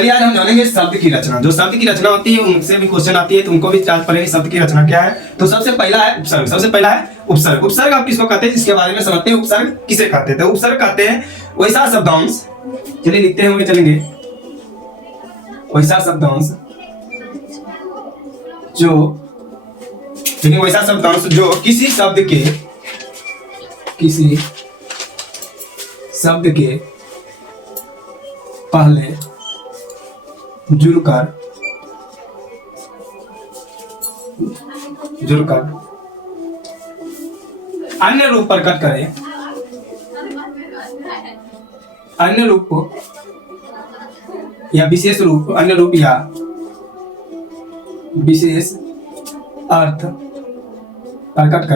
चलिए आज हम जानेंगे शब्द की रचना। जो शब्द की रचना होती है उनसे भी क्वेश्चन आती है, तो उनको भी जांच पड़ेगी शब्द की रचना क्या है। तो सबसे पहला है उपसर्ग। सबसे पहला है उपसर्ग। उपसर्ग आप किसको कहते हैं, इसके बारे में समझते हैं। उपसर्ग किसे कहते हैं? तो उपसर्ग कहते हैं वैसा शब्दांश, चलिए लिखते हुए चलेंगे, वैसा शब्दांश जो, लेकिन वैसा शब्दांश जो किसी शब्द के पहले जुड़कर अन्य रूप प्रकट करे, अन्य रूप या विशेष रूप, अन्य रूप या विशेष अर्थ प्रकट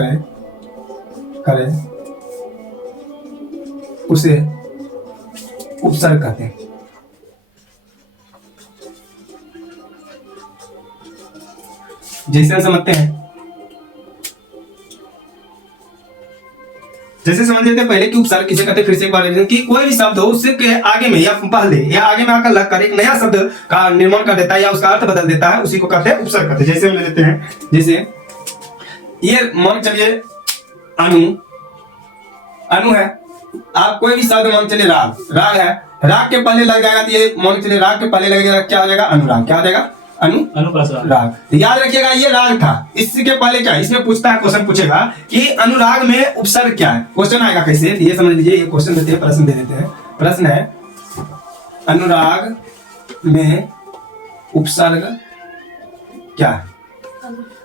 करे उसे उपसर्ग कहते हैं। जैसे हम समझते हैं, जैसे समझ लेते हैं पहले कि उपसर्ग किसे कहते हैं, फिर से एक बार रिवीजन कि कोई भी शब्द हो उससे के आगे में या पहले या आगे में आकर लगकर एक नया शब्द का निर्माण कर देता है या उसका अर्थ बदल देता है, उसी को कहते हैं उपसर्ग कहते हैं। जैसे हम ले लेते हैं, जैसे ये मान चलिए अनु है, आप कोई भी शब्द मान चलिए राग है, राग के पहले लग जाएगा तो ये मान चलिए राग के पहले लगेगा क्या हो जाएगा, अनुराग। क्या हो जाएगा, अनुराग। तो याद रखिएगा ये राग था, इसके पहले क्या है, इसमें पूछता है, क्वेश्चन पूछेगा कि अनुराग में उपसर्ग क्या है। क्वेश्चन आएगा कैसे, ये समझ लीजिए, ये क्वेश्चन देते हैं, प्रश्न दे देते हैं। प्रश्न है अनुराग में उपसर्ग क्या है,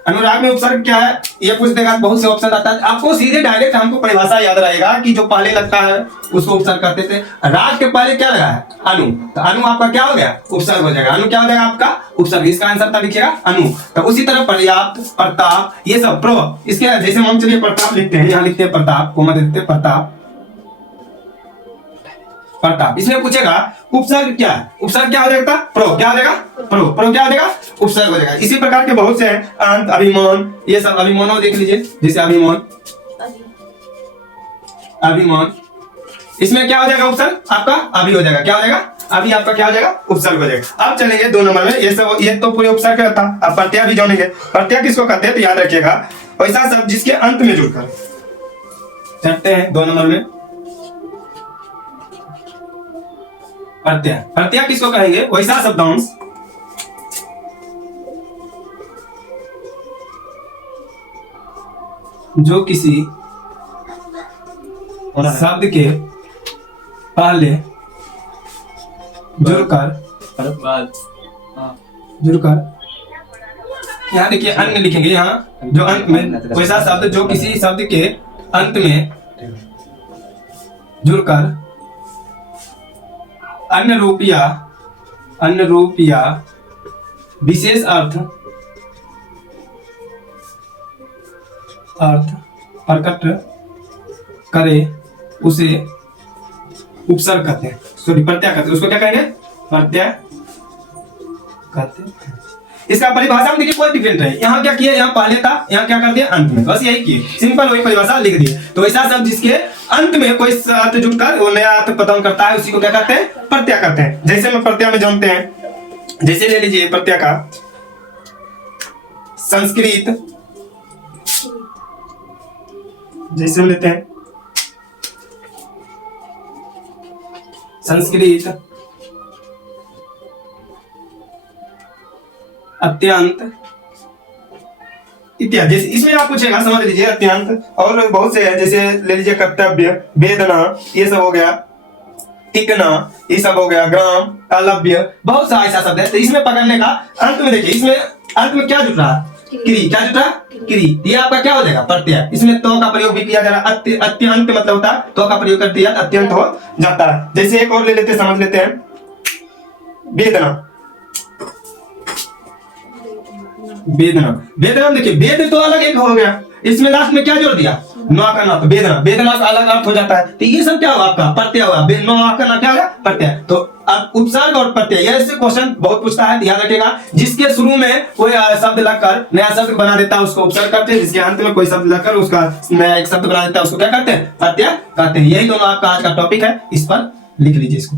अनुराग में उपसर्ग क्या है, ये पूछ देगा। बहुत से ऑप्शन आता है, आपको सीधे डायरेक्ट हमको परिभाषा याद रहेगा कि जो पहले लगता है उसको उपसर्ग करते थे। राग के पहले क्या लगा है, अनु, तो अनु आपका क्या हो गया, उपसर्ग हो जाएगा। अनु क्या हो जाएगा आपका, उपसर्ग। इसका आंसर था लिखिएगा अनु। तो उसी तरह पर्याप्त, प्रताप, ये सब इसके जैसे हम चलिए प्रताप लिखते हैं, यहाँ लिखते हैं प्रताप, कोमा देते हैं प्रताप, इसमें पूछेगा उपसर्ग क्या है, उपसर्ग क्या हो जाएगा, क्या हो जाएगा, प्रो क्या हो जाएगा, उपसर्ग हो जाएगा। इसी प्रकार के बहुत से हैं, अंत, अभिमान, ये सब अभिमानों देख लीजिए, जैसे अभिमान, इसमें क्या हो जाएगा उपसर्ग आपका, अभी हो जाएगा। क्या हो जाएगा, अभी आपका क्या हो जाएगा, उपसर्ग हो जाएगा। अब चलेंगे 2 नंबर में, ये तो पूरे उपसर्ग रहता। अब प्रत्यय भी जानेंगे। प्रत्यय किसको कहते हैं, तो याद रखिएगा वैसा शब्द जिसके अंत में जुड़कर, चलते हैं 2 नंबर में। प्रत्यय किसको कहेंगे, वैसा शब्दांश जो किसी शब्द के पहले जुड़कर, यहाँ देखिए अन्य लिखेंगे, यहाँ जो अंत में, वैसा शब्द जो किसी शब्द के अंत में जुड़कर अन्य रूप या विशेष अर्थ प्रकट करे उसे उपसर्ग कहते हैं, सॉरी प्रत्यय कहते हैं। उसको क्या कहेंगे, प्रत्यय कहते हैं। इसका परिभाषा में देखिए कोई डिफरेंट है, यहाँ क्या किया, यहाँ पहले था, यहाँ क्या कर दिया अंत में, बस यही किए, सिंपल वही परिभाषा लिख दिए। तो ऐसा शब्द जिसके अंत में कोई अर्थ जुड़कर वो नया अर्थ प्रदान करता है, उसी को क्या कहते हैं, प्रत्यय कहते हैं। जैसे हम प्रत्यय में जानते हैं, जैसे ले लीजिए प्रत्यय का संस्कृत, जैसे हम लेते हैं संस्कृत, अत्यंत इत्यादि। इसमें आप पूछेगा, समझ लीजिए अत्यंत, और बहुत से है, जैसे ले लीजिए कर्तव्य, वेदना, ये सब हो गया, टिकना, ये सब हो गया, ग्राम, अलभ्य, बहुत सारा ऐसा शब्द है। तो इसमें पकड़ने का अंत में देखिए, इसमें अंत में क्या जुट रहा है, क्री, क्या जुट रहा है, क्री, ये आपका क्या हो जाएगा, प्रत्यय। इसमें तो का प्रयोग भी किया जा रहा है, अत्यंत मतलब होता है तो का प्रयोग कर दिया, अत्यंत हो जाता है। जैसे एक और ले लेते, समझ लेते हैं वेदना, देखिए वेद तो अलग एक हो गया, इसमें लास्ट में क्या जोड़ दिया, नौ का ना, तो वेदना का अलग अर्थ हो जाता है। तो ये सब क्या हुआ आपका, प्रत्यय हुआ, नौ का ना क्या हुआ, प्रत्यय। तो अब उपसर्ग और प्रत्यय, ऐसे क्वेश्चन बहुत पूछता है, ध्यान रखिएगा। जिसके शुरू में कोई शब्द लगकर नया शब्द बना देता है उसको उपसर्ग करते हैं, जिसके अंत में कोई शब्द लगकर उसका नया एक शब्द बना देता है उसको क्या करते हैं, प्रत्यय कहते हैं। यही दोनों आपका आज का टॉपिक है, इस पर लिख लीजिए इसको।